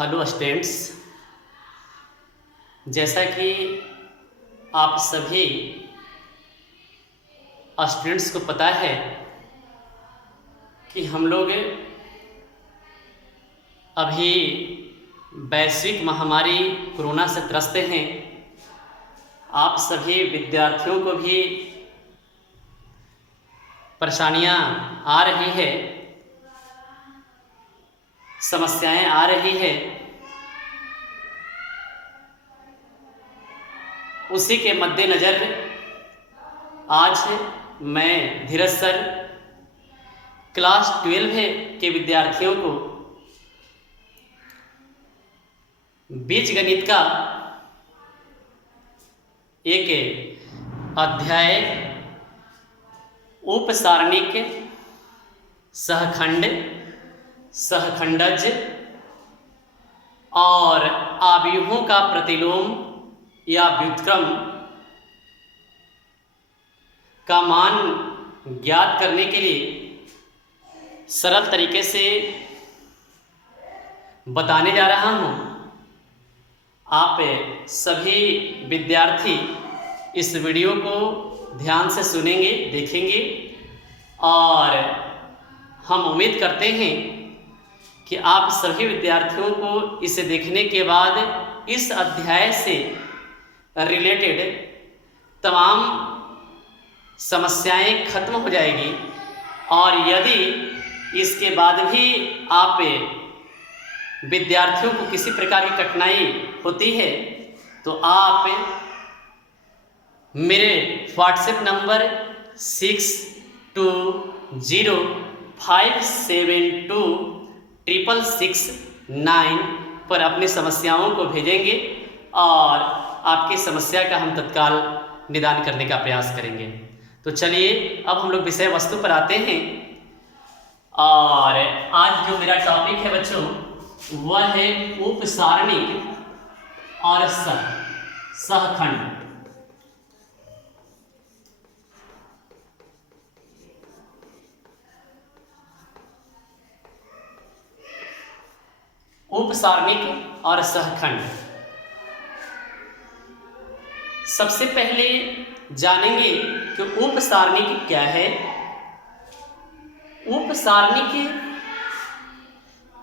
Hello students, जैसा कि आप सभी स्टूडेंट्स को पता है कि हम लोग अभी वैश्विक महामारी कोरोना से त्रस्त हैं। आप सभी विद्यार्थियों को भी परेशानियां आ रही है, समस्याएं आ रही है। उसी के मद्देनज़र आज मैं धीरज सर क्लास 12 के विद्यार्थियों को बीजगणित का एक अध्याय उपसारणिक, सहखंड, सहखंडज और आव्यूहों का प्रतिलोम या व्युत्क्रम का मान ज्ञात करने के लिए सरल तरीके से बताने जा रहा हूँ। आप सभी विद्यार्थी इस वीडियो को ध्यान से सुनेंगे, देखेंगे और हम उम्मीद करते हैं कि आप सभी विद्यार्थियों को इसे देखने के बाद इस अध्याय से रिलेटेड तमाम समस्याएं खत्म हो जाएगी और यदि इसके बाद भी आप विद्यार्थियों को किसी प्रकार की कठिनाई होती है तो आप मेरे व्हाट्सएप नंबर 6205726669 पर अपनी समस्याओं को भेजेंगे और आपकी समस्या का हम तत्काल निदान करने का प्रयास करेंगे। तो चलिए अब हम लोग विषय वस्तु पर आते हैं और आज जो मेरा टॉपिक है बच्चों वह है उपसारणिक और सहखंड। उपसारणिक और सहखंड। सबसे पहले जानेंगे कि उपसारणिक क्या है। उपसारणिक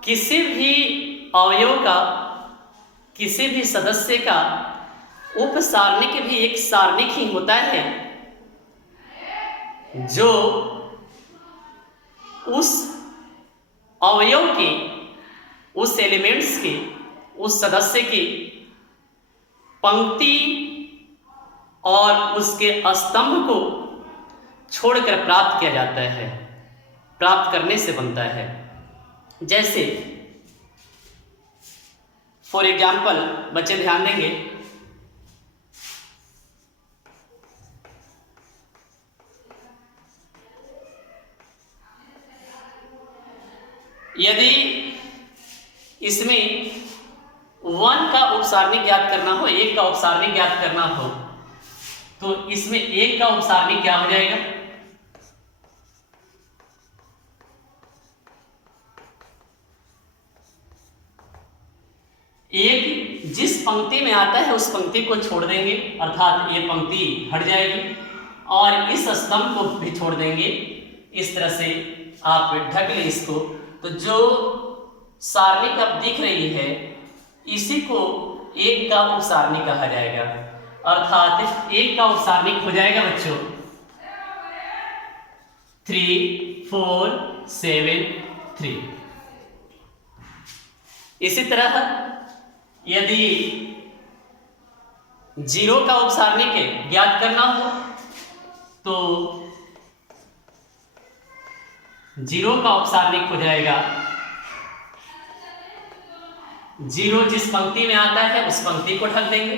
किसी भी अवयव का, किसी भी सदस्य का उपसारणिक भी एक सारणिक ही होता है जो उस अवयव के, उस एलिमेंट्स के, उस सदस्य की पंक्ति और उसके स्तंभ को छोड़कर प्राप्त किया जाता है, प्राप्त करने से बनता है। जैसे फॉर एग्जाम्पल बच्चे ध्यान देंगे, यदि इसमें 1 का उपसारणिक ज्ञात करना हो, 1 का उपसारणिक ज्ञात करना हो तो इसमें 1 का उपसारणिक क्या हो जाएगा? एक जिस पंक्ति में आता है उस पंक्ति को छोड़ देंगे, अर्थात ये पंक्ति हट जाएगी और इस स्तंभ को भी छोड़ देंगे। इस तरह से आप ढक लें इसको, तो जो सारणी अब दिख रही है इसी को 1 का उपसारणिक कहा जाएगा। अर्थात 1 का उपसारणिक हो जाएगा बच्चों 3 4 7 3। इसी तरह यदि 0 का उपसारणिक ज्ञात करना हो तो 0 का उपसारणिक हो जाएगा 0 जिस पंक्ति में आता है उस पंक्ति को ढक देंगे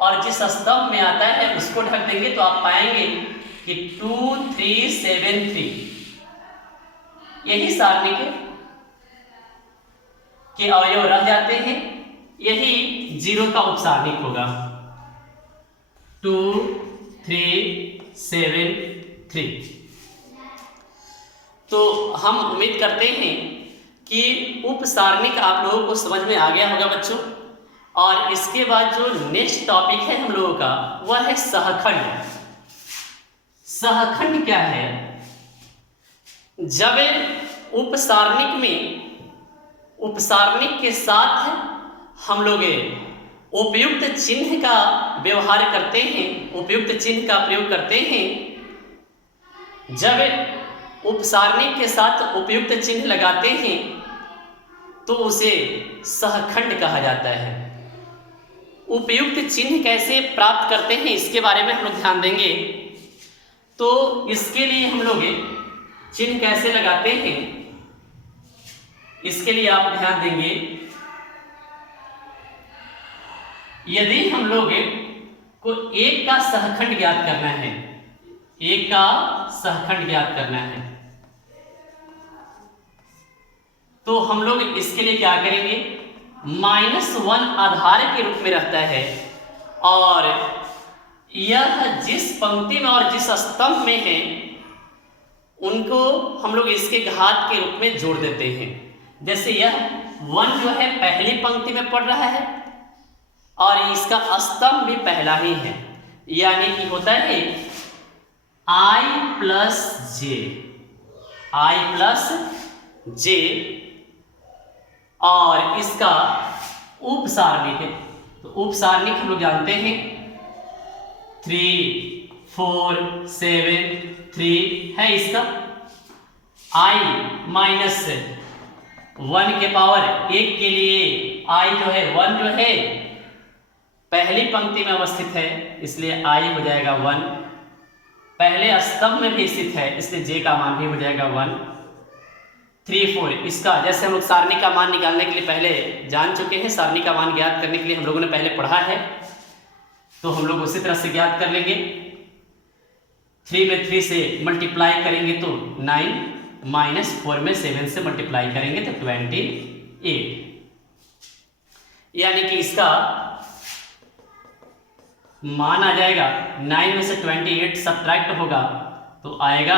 और जिस स्तंभ में आता है उसको ढक देंगे, तो आप पाएंगे कि 2 3 7 3 यही सारणी के अवयव रह जाते हैं। यही 0 का उपसारणिक होगा 2 3 7 3। तो हम उम्मीद करते हैं कि उपसारणिक आप लोगों को समझ में आ गया होगा बच्चों। और इसके बाद जो नेक्स्ट टॉपिक है हम लोगों का वह है सहखंड। सहखंड क्या है? जब उपसारणिक में उपसारणिक के साथ हम लोग उपयुक्त चिन्ह का व्यवहार करते हैं, उपयुक्त चिन्ह का प्रयोग करते हैं। जब उपसारणिक के साथ उपयुक्त चिन्ह लगाते हैं तो उसे सहखंड कहा जाता है। उपयुक्त चिन्ह कैसे प्राप्त करते हैं इसके बारे में हम लोग ध्यान देंगे। तो इसके लिए हम लोग चिन्ह कैसे लगाते हैं इसके लिए आप ध्यान देंगे। यदि हम लोग को एक का सहखंड ज्ञात करना है, एक का सहखंड ज्ञात करना है, तो हम लोग इसके लिए क्या करेंगे? -1 आधार के रूप में रहता है और यह जिस पंक्ति में और जिस स्तंभ में है उनको हम लोग इसके घात के रूप में जोड़ देते हैं। जैसे यह 1 जो है पहली पंक्ति में पड़ रहा है और इसका स्तंभ भी पहला ही है, यानी कि होता है i प्लस जे और इसका उपसारणिक है। तो उपसारणिक हम लोग जानते हैं 3 4 7 3 है इसका। i -1 के पावर 1 के लिए i जो है 1 जो है पहली पंक्ति में अवस्थित है इसलिए i हो जाएगा 1। पहले स्तंभ में भी स्थित है इसलिए j का मान भी हो जाएगा 1। 3 4 इसका जैसे हम लोग सारणी का मान निकालने के लिए पहले जान चुके हैं, सारणी का मान ज्ञात करने के लिए हम लोगों ने पहले पढ़ा है, तो हम लोग उसी तरह से ज्ञात कर लेंगे। 3 में 3 से मल्टीप्लाई करेंगे तो 9 -4 में 7 से मल्टीप्लाई करेंगे तो 28, यानी कि इसका मान आ जाएगा 9 में से 28 सब्ट्रैक्ट होगा तो आएगा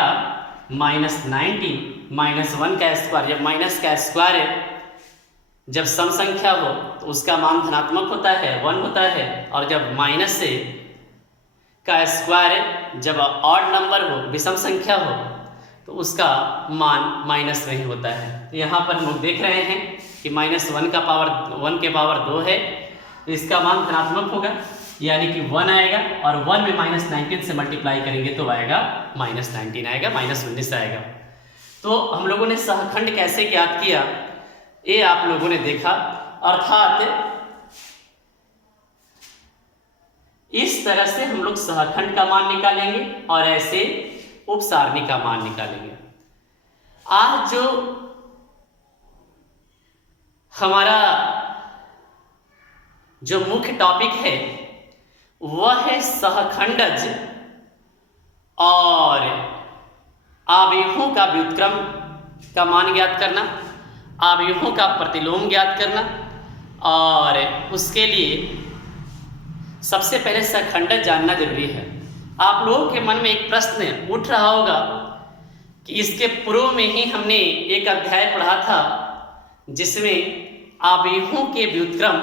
-90 -1 का स्क्वायर। जब माइनस का स्क्वायर जब सम संख्या हो तो उसका मान धनात्मक होता है, 1 होता है, और जब माइनस से का स्क्वायर जब ऑड नंबर हो, विषम संख्या हो, तो उसका मान माइनस में ही होता है। तो यहाँ पर हम लोग देख रहे हैं कि -1 का पावर 1 के पावर 2 है, इसका मान धनात्मक होगा यानी कि 1 आएगा और 1 में -19 से मल्टीप्लाई करेंगे तो आएगा -19 आएगा, -19 आएगा। तो हम लोगों ने सहखंड कैसे ज्ञात किया ये आप लोगों ने देखा, अर्थात इस तरह से हम लोग सहखंड का मान निकालेंगे और ऐसे उपसारणी का मान निकालेंगे। आज जो हमारा जो मुख्य टॉपिक है वह है सहखंडज और आव्यूहों का व्युत्क्रम का मान ज्ञात करना, आव्यूहों का प्रतिलोम ज्ञात करना। और उसके लिए सबसे पहले सहखंडज जानना जरूरी है। आप लोगों के मन में एक प्रश्न उठ रहा होगा कि इसके पूर्व में ही हमने एक अध्याय पढ़ा था जिसमें आव्यूहों के व्युत्क्रम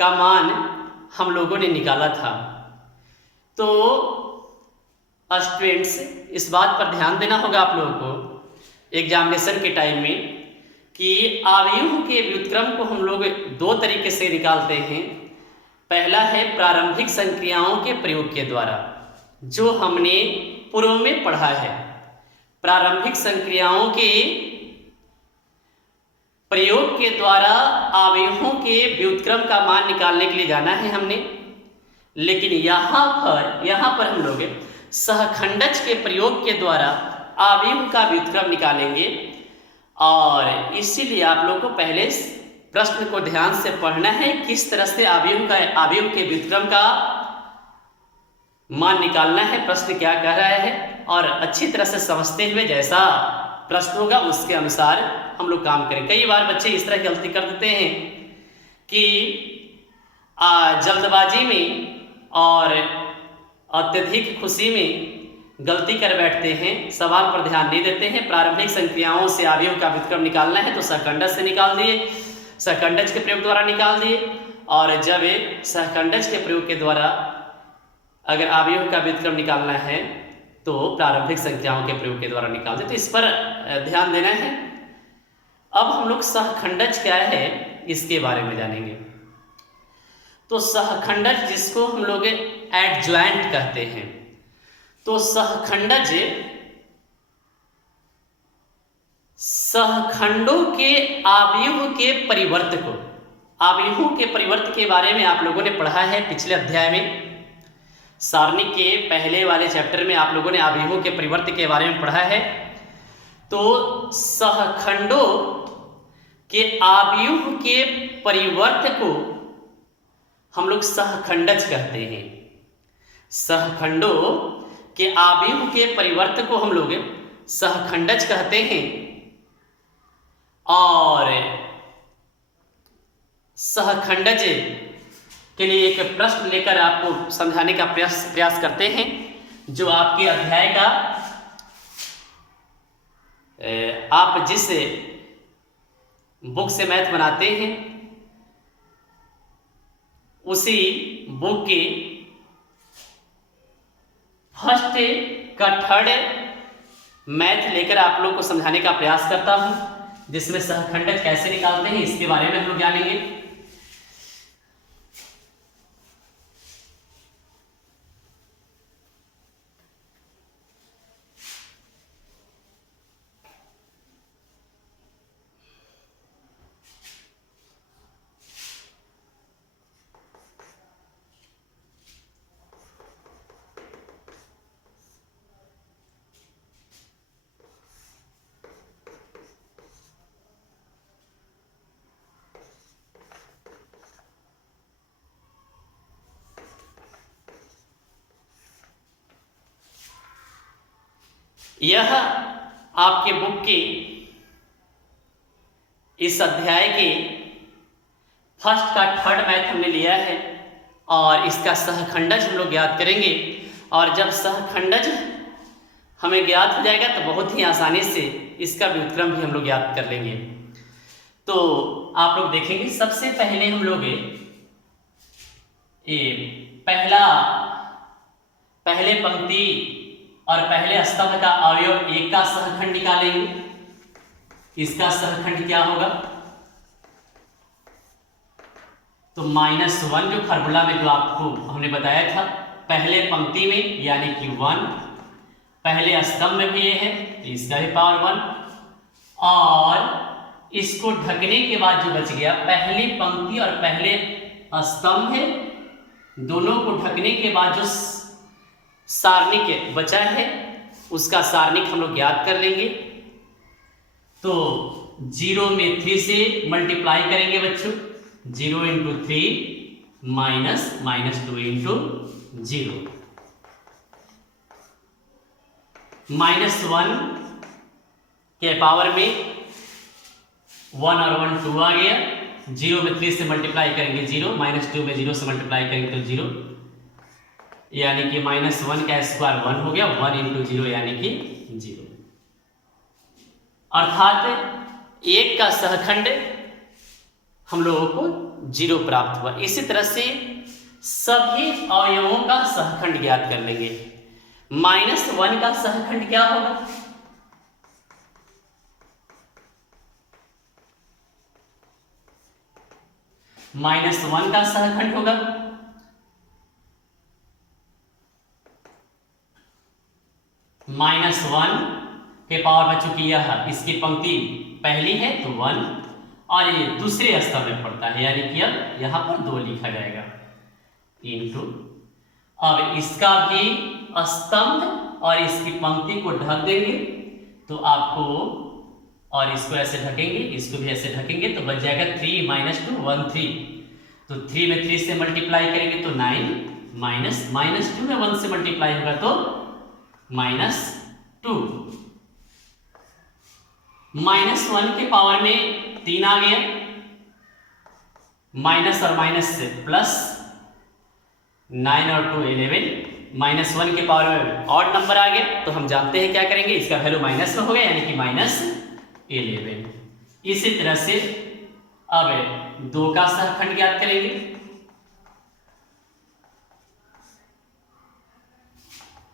का मान हम लोगों ने निकाला था। तो स्टूडेंट्स इस बात पर ध्यान देना होगा आप लोगों को एग्जामिनेशन के टाइम में कि आव्यूह के व्युत्क्रम को हम लोग 2 तरीके से निकालते हैं। पहला है प्रारंभिक संक्रियाओं के प्रयोग के द्वारा, जो हमने पूर्व में पढ़ा है। प्रारंभिक संक्रियाओं के प्रयोग के द्वारा आव्यूहों के व्युत्क्रम का मान निकालने के लिए जाना है हमने, लेकिन यहाँ पर हम लोग सहखंडज के प्रयोग के द्वारा आव्यूह का व्युत्क्रम निकालेंगे। और इसीलिए आप लोग को पहले प्रश्न को ध्यान से पढ़ना है, किस तरह से आव्यूह के व्युत्क्रम का मान निकालना है, प्रश्न क्या कह रहा है, और अच्छी तरह से समझते हुए जैसा प्रश्न होगा उसके अनुसार हम लोग काम करें। कई बार बच्चे इस तरह गलती कर देते हैं कि जल्दबाजी में और अत्यधिक खुशी में गलती कर बैठते हैं, सवाल पर ध्यान नहीं देते हैं। प्रारंभिक संक्रियाओं से अवयव का व्युत्क्रम निकालना है तो सहखंडज से निकाल दिए, सहखंडज के प्रयोग द्वारा निकाल दिए। और जब सहखंडज के प्रयोग के द्वारा अगर अवयव का व्युत्क्रम निकालना है तो प्रारंभिक संख्याओं के प्रयोग के द्वारा निकाल दें। तो इस पर ध्यान देना है। अब हम लोग सहखंडज क्या है इसके बारे में जानेंगे। तो सहखंडज जिसको हम लोग एडज्वाइंट कहते हैं, तो सहखंडज सहखंडों के अवयव के परिवर्त को, अवयवों के परिवर्त के बारे में आप लोगों ने पढ़ा है पिछले अध्याय में। सारणी के पहले वाले चैप्टर में आप लोगों ने अवयवों के परिवर्त के बारे में पढ़ा है। तो सहखंडों के अवयव के परिवर्त को हम लोग सहखंडज कहते हैं। सहखंडों के अवयव के परिवर्त को हम लोग सहखंडज कहते हैं। और सहखंडज के लिए एक प्रश्न लेकर आपको समझाने का प्रयास करते हैं, जो आपके अध्याय का आप जिस बुक से मैथ बनाते हैं उसी बुक के फर्स्ट का थर्ड मैथ लेकर आप लोग को समझाने का प्रयास करता हूं, जिसमें सहखंडज कैसे निकालते हैं इसके बारे में हम लोग जानेंगे। यह आपके बुक के इस अध्याय के फर्स्ट का थर्ड मैथ हमने लिया है और इसका सहखंडज हम लोग ज्ञात करेंगे। और जब सहखंडज हमें ज्ञात हो जाएगा तो बहुत ही आसानी से इसका व्युत्क्रम भी हम लोग ज्ञात कर लेंगे। तो आप लोग देखेंगे सबसे पहले हम लोग पहले पंक्ति और पहले स्तंभ का अवयव एक का सहखंड निकालेंगे। इसका सहखंड क्या होगा? तो -1 जो फार्मूला में जो आपको हमने बताया था, पहले पंक्ति में यानी कि 1, पहले स्तंभ में भी ये है तो इसका भी पावर 1, और इसको ढकने के बाद जो बच गया, पहली पंक्ति और पहले स्तंभ है दोनों को ढकने के बाद जो सारणिक बचा है उसका सारणिक हम लोग ज्ञात कर लेंगे। तो 0 में 3 से मल्टीप्लाई करेंगे बच्चों, 0 × 3 -2 × 0, -1 के पावर में 1 और 1 2 आ गया। 0 में 3 से मल्टीप्लाई करेंगे 0, -2 में 0 से मल्टीप्लाई करेंगे तो 0, यानी कि -1 का स्क्वायर 1 हो गया, 1 × 0 यानी कि 0। अर्थात 1 का सहखंड हम लोगों को 0 प्राप्त हुआ। इसी तरह से सभी अवयवों का सहखंड ज्ञात कर लेंगे। -1 का सहखंड क्या होगा? -1 का सहखंड होगा -1 के पावर में, चूंकि यह इसकी पंक्ति पहली है तो 1 और ये दूसरे स्तंभ में पड़ता है, यानी कि अब यहां पर 2 लिखा जाएगा इनटू, अब इसका भी स्तंभ और इसकी पंक्ति को ढक देंगे तो आपको, और इसको ऐसे ढकेंगे, इसको भी ऐसे ढकेंगे तो बच जाएगा 3 - 2 1 3। तो 3 में 3 से मल्टीप्लाई करेंगे तो 9, -2 में 1 से मल्टीप्लाई होगा तो -2, -1 के पावर में 3 आ गया, माइनस और माइनस से प्लस, 9 और 2 11, -1 के पावर में ऑड नंबर आ गया तो हम जानते हैं क्या करेंगे, इसका वैल्यू माइनस में हो गया यानी कि -11। इसी तरह से अब 2 का सहखंड ज्ञात करेंगे।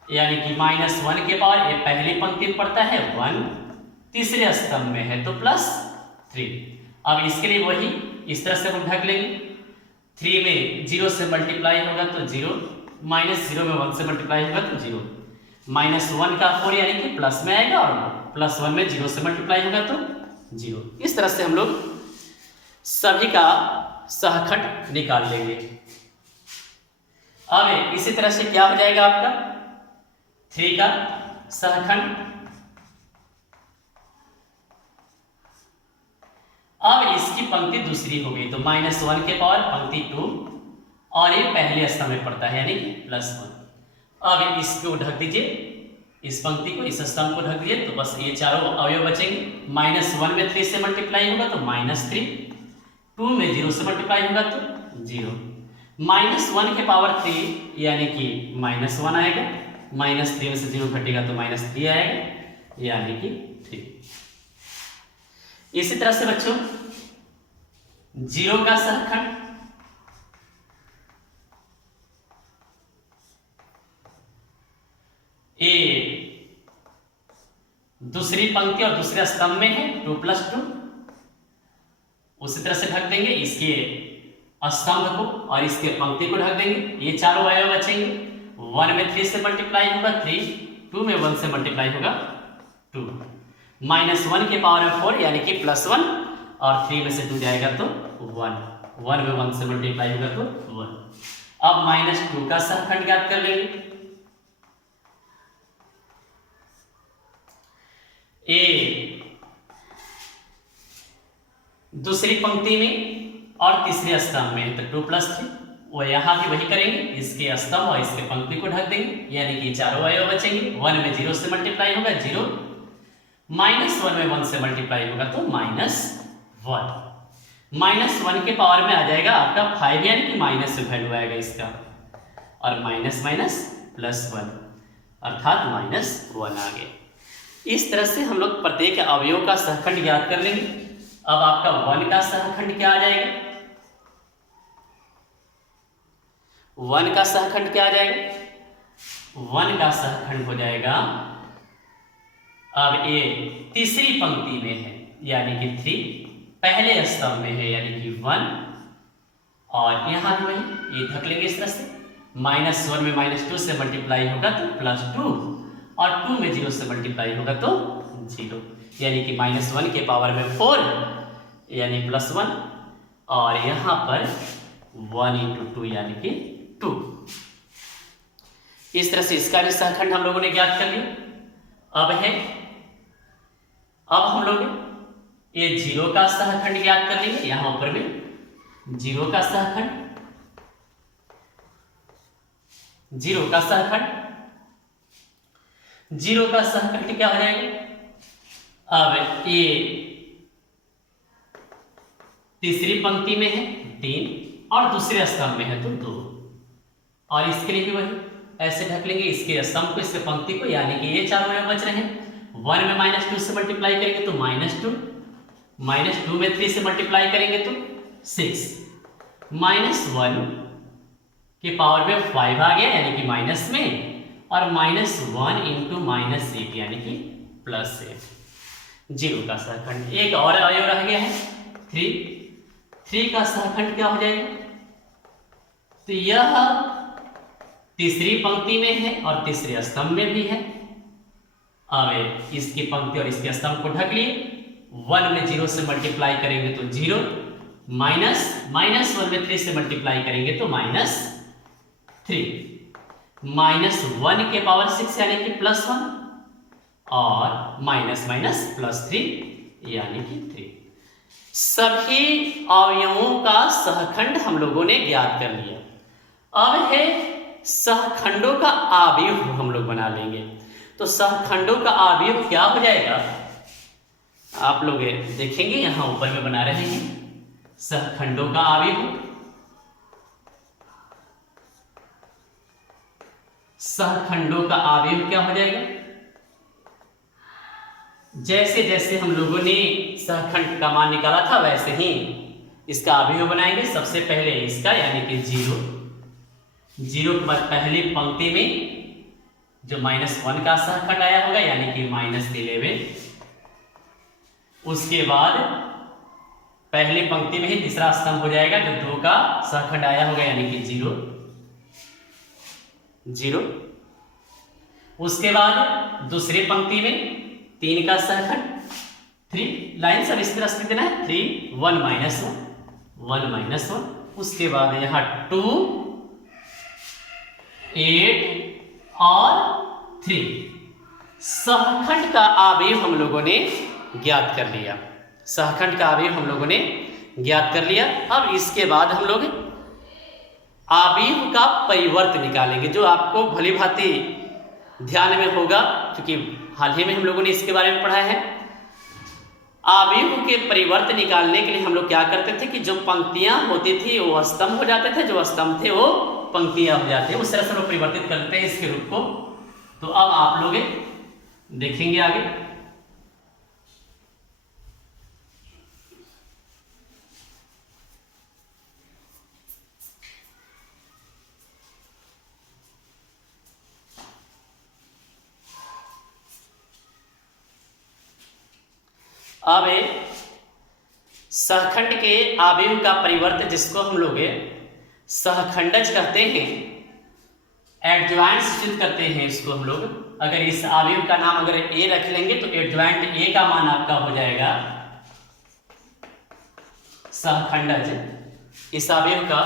यानी कि -1 के पावर, ये पहली पंक्ति में पड़ता है 1, तीसरे स्तंभ में है तो +3। अब इसके लिए वही इस तरह से हम ढक लेंगे। 3 में 0 से मल्टीप्लाई होगा तो 0, -0 में 1 से मल्टीप्लाई होगा तो 0, -1 का 4 यानी कि प्लस में आएगा और +1 में 0 से मल्टीप्लाई होगा तो 0। इस तरह से हम लोग सभी का सहखंड निकाल लेंगे। अब इसी तरह से क्या हो जाएगा आपका 3 का सहखंड। अब इसकी पंक्ति दूसरी हो गई तो -1 के पावर पंक्ति 2 और ये पहले स्तंभ में पड़ता है यानी कि +1। अब इसको ढक दीजिए, इस पंक्ति को, इस स्तंभ को ढक दीजिए तो बस ये चारों अवयव बचेंगे। -1 में 3 से मल्टीप्लाई होगा तो -3, 2 में 0 से मल्टीप्लाई होगा तो 0, -1 के पावर 3 यानी कि -1 आएगा, -3 में से 0 घटेगा तो -3 आएगा यानी कि 3। इसी तरह से बच्चों 0 का सहखंड, ए दूसरी पंक्ति और दूसरे स्तंभ में है 2 + 2, उसी तरह से ढक देंगे इसके स्तंभ को और इसके पंक्ति को ढक देंगे। ये चारों अवयव बचेंगे। 1 में 3 से मल्टीप्लाई होगा 3, 2 में 1 से मल्टीप्लाई होगा 2, -1 के पावर में 4 यानी कि +1 और 3 में से 2 जाएगा तो 1, 1 में 1 से मल्टीप्लाई होगा तो 1। अब -2 का सहखंड ज्ञात कर लेंगे। ए दूसरी पंक्ति में और तीसरे स्तंभ में तो 2 + 3, वो यहां भी वही करेंगे, इसके स्तंभ और इसके पंक्ति को ढक देंगे यानी कि चारों अवयव बचेंगे। 1 में 0 से मल्टीप्लाई होगा 0, -1 में 1 से मल्टीप्लाई होगा तो -1, -1 के पावर में आ जाएगा आपका 5 यानी कि माइनस वैल्यू आएगा इसका, और माइनस +1 अर्थात -1 आ गया। इस तरह से हम लोग प्रत्येक अवयव का सहखंड ज्ञात कर लेंगे। अब आपका 1 का सहखंड क्या आ जाएगा, 1 का सहखंड क्या आ जाएगा, 1 का सहखंड हो जाएगा, अब ये तीसरी पंक्ति में है यानी कि 3, पहले स्तंभ में है यानी कि 1 और यहां भी वही ये ढक लेंगे इस तरह से। -1 में -2 से मल्टीप्लाई होगा तो +2 और 2 में 0 से मल्टीप्लाई होगा तो 0 यानी कि -1 के पावर में 4 यानी +1 और यहां पर 1 × 2 यानी कि 2। इस तरह से इसका भी सहखंड हम लोगों ने ज्ञात कर लिया। अब हम लोग ये 0 का सहखंड ज्ञात कर लेंगे। यहां ऊपर में 0 का सहखंड, 0 का सहखंड, 0 का सहखंड क्या हो जाएगा, अब ये तीसरी पंक्ति में है 3 और दूसरे स्तंभ में है तो 2 और इसके लिए भी वही ऐसे ढक लेंगे इसके स्तंभ को, इसके पंक्ति को, यानी कि ये चारों में बच रहे हैं। 1 में -2 से मल्टीप्लाई करेंगे तो -2, -2 में 3 से मल्टीप्लाई करेंगे तो 6, -1 के पावर में 5 आ गया यानी कि माइनस में, और -1 × -8 यानी कि +8। 0 का सहखंड, एक और अवयव रह गया है 3 का सहखंड क्या हो जाएगा, तो यह तीसरी पंक्ति में है और तीसरे स्तंभ में भी है। अब इसकी पंक्ति और इसके स्तंभ को ढक लिए। 1 में 0 से मल्टीप्लाई करेंगे तो 0, -1 में 3 से मल्टीप्लाई करेंगे तो -3, -1 के पावर 6 यानी कि +1 और +3 यानी कि 3। सभी अवयवों का सहखंड हम लोगों ने ज्ञात कर लिया। अब है सहखंडों का आव्यूह हम लोग बना लेंगे। तो सहखंडों का आव्यूह क्या हो जाएगा, आप लोग देखेंगे यहां ऊपर में बना रहे हैं सहखंडों का आव्यूह। सहखंडों का अवयव क्या हो जाएगा। जैसे जैसे हम लोगों ने सहखंड का मान निकाला था वैसे ही इसका अवयव बनाएंगे। सबसे पहले इसका यानी कि 0 के बाद पहली पंक्ति में जो -1 का सहखंड आया होगा यानी कि -11। उसके बाद पहली पंक्ति में ही तीसरा स्तंभ हो जाएगा जो 2 का सहखंड आया होगा यानी कि 0। उसके बाद दूसरी पंक्ति में 3 का सहखंड 3 लाइन सब इस तरह से देना है 3 1 -1 उसके बाद यहाँ 2 8 और 3 सहखंड का अवयव हम लोगों ने ज्ञात कर लिया। सहखंड का अवयव हम लोगों ने ज्ञात कर लिया। अब इसके बाद हम लोग अवयव का परिवर्त निकालेंगे जो आपको भली भांति ध्यान में होगा क्योंकि हाल ही में हम लोगों ने इसके बारे में पढ़ा है। अवयव के परिवर्त निकालने के लिए हम लोग क्या करते थे कि जो पंक्तियां होती थी वो स्तंभ हो जाते थे, जो स्तंभ थे वो पंक्तियां हो जाते हैं। उस तरह से लोग परिवर्तित करते हैं इसके रूप को। तो अब आप लोग देखेंगे आगे। अब सहखंड के अवयव का परिवर्त जिसको हम लोग सहखंडज कहते हैं, एडजॉइंट सूचित करते हैं इसको हम लोग। अगर इस अवयव का नाम अगर ए रख लेंगे तो एडजॉइंट ए का मान आपका हो जाएगा सहखंडज। इस अवयव का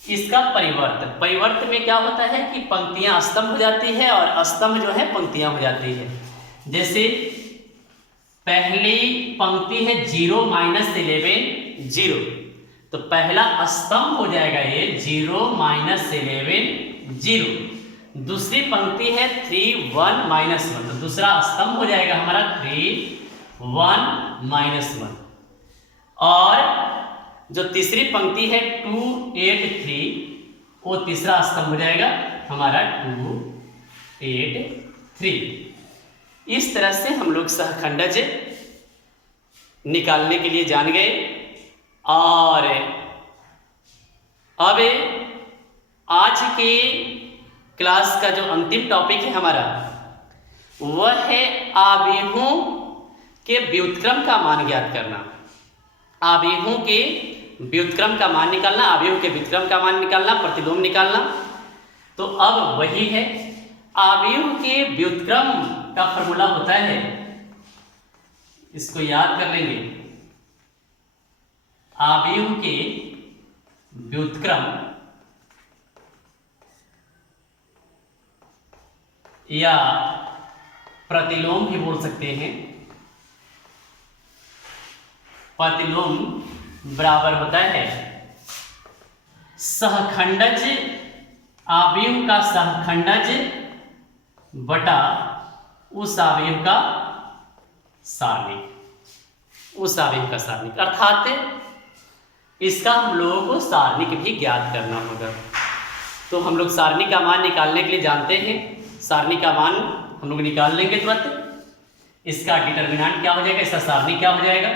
इसका परिवर्त में क्या होता है कि पंक्तियां स्तंभ हो जाती है और स्तंभ जो है पंक्तियां हो जाती है। जैसे पहली पंक्ति है 0 -11 0 तो पहला स्तंभ हो जाएगा ये 0 -11 0। दूसरी पंक्ति है 3 1 -1 तो दूसरा स्तंभ हो जाएगा हमारा 3 1 -1। और जो तीसरी पंक्ति है 2 8 3 वो तीसरा स्तंभ हो जाएगा हमारा 2 8 3। इस तरह से हम लोग सहखंडज निकालने के लिए जान गए। और अब आज के क्लास का जो अंतिम टॉपिक है हमारा वह है अवयवों के व्युत्क्रम का मान ज्ञात करना। अवयवों के व्युत्क्रम का मान निकालना, अवयव के व्युत्क्रम का मान निकालना, प्रतिलोम निकालना। तो अब वही है अवयव के व्युत्क्रम का फॉर्मूला होता है, इसको याद कर लेंगे। अवयव के व्युत्क्रम या प्रतिलोम भी बोल सकते हैं। प्रतिलोम बराबर होता है सहखंडज, अवयव का सहखंडज बटा उस अवयव का सारणिक, उस अवयव का सारणिक। अर्थात इसका हम लोगों को सारणिक भी ज्ञात करना होगा। तो हम लोग सारणिक का मान निकालने के लिए जानते हैं। सारणिक का मान हम लोग निकाल लेंगे तुरंत। इसका डिटर्मिनेंट क्या हो जाएगा, इसका सारणिक क्या हो जाएगा,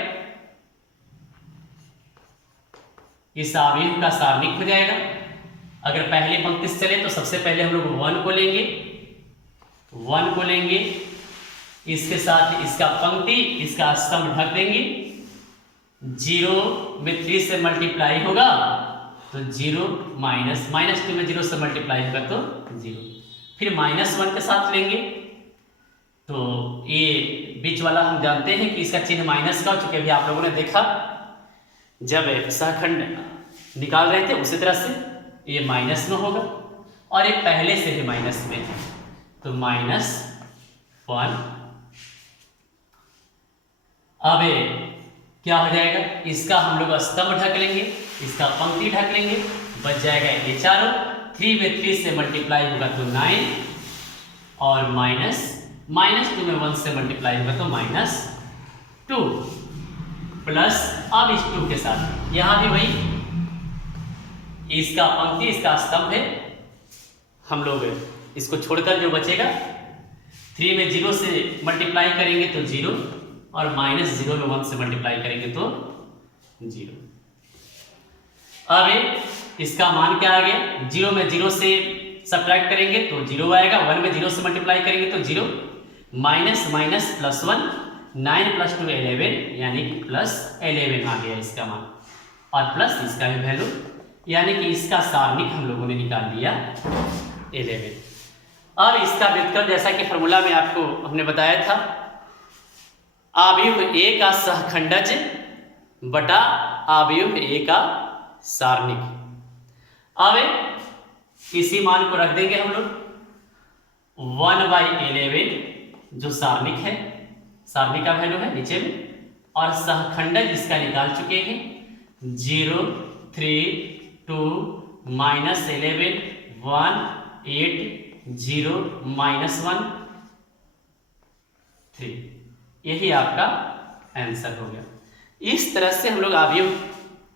इस अवयव का सारणिक हो जाएगा। अगर पहली पंक्ति से चले तो सबसे पहले हम लोग 1 को लेंगे, 1 को लेंगे, इसके साथ इसका पंक्ति, इसका स्तंभ ढक देंगे। 0 में 3 से मल्टीप्लाई होगा तो 0 -2 में 0 से मल्टीप्लाई होगा तो 0। फिर -1 के साथ लेंगे तो ये बीच वाला हम जानते हैं कि इसका चिन्ह माइनस का हो, चूंकि अभी आप लोगों ने देखा जब सहखंड निकाल रहे थे उसी तरह से ये माइनस में होगा और ये पहले से भी माइनस में है तो -1। अब क्या हो जाएगा, इसका हम लोग स्तंभ ढक लेंगे, इसका पंक्ति ढक लेंगे, बच जाएगा ये चारों। 3 में 3 से मल्टीप्लाई होगा तो 9 और -2 में 1 से मल्टीप्लाई होगा तो -2 प्लस अब इस 2 के साथ यहां भी वही, इसका पंक्ति इसका स्तंभ है, हम लोग इसको छोड़कर जो बचेगा 3 में 0 से मल्टीप्लाई करेंगे तो 0 और -0 में 1 से मल्टीप्लाई करेंगे तो 0। अब इसका मान क्या आ गया, 0 में 0 से सब्ट्रैक्ट करेंगे तो 0 आएगा, 1 में 0 से मल्टीप्लाई करेंगे तो 0, माइनस माइनस प्लस 1, 9 + 2 11 यानी कि +11 आ गया इसका मान, और प्लस इसका भी वैल्यू, यानी कि इसका सारणिक हम लोगों ने निकाल लिया 11। अब इसका व्युत्क्रम जैसा कि फॉर्मूला में आपको हमने बताया था, अवयव A का सहखंडज बटा अवयव A का सारणिक। अब इसी मान को रख देंगे हम लोग, 1/11 जो सारणिक है, सारणिक का वैल्यू है नीचे में, और सहखंडज इसका निकाल चुके हैं 0 3 2 -11 1 8 0 -1 3, यही आपका आंसर हो गया। इस तरह से हम लोग अवयव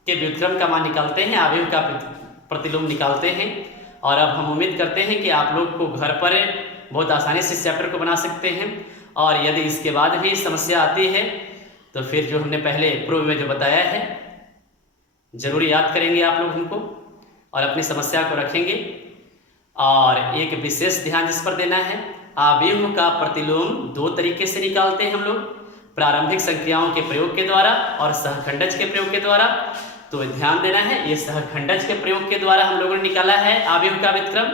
के व्युत्क्रम का मान निकालते हैं, अवयव का प्रतिलोम निकालते हैं, और अब हम उम्मीद करते हैं कि आप लोग को घर पर बहुत आसानी से इस चैप्टर को बना सकते हैं। और यदि इसके बाद भी समस्या आती है तो फिर जो हमने पहले पूर्व में जो बताया है जरूर याद करेंगे आप लोग हमको, और अपनी समस्या को रखेंगे। और एक विशेष ध्यान जिस पर देना है, अवयव का प्रतिलोम 2 तरीके से निकालते हैं हम लोग, प्रारंभिक संख्याओं के प्रयोग के द्वारा और सहखंडज के प्रयोग के द्वारा। तो ध्यान देना है, ये सहखंडज के प्रयोग के द्वारा हम लोगों ने निकाला है अवयव का व्युत्क्रम,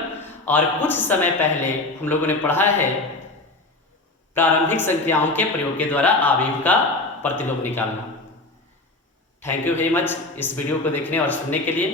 और कुछ समय पहले हम लोगों ने पढ़ा है प्रारंभिक संख्याओं के प्रयोग के द्वारा अवयव का प्रतिलोम निकालना। थैंक यू वेरी मच इस वीडियो को देखने और सुनने के लिए।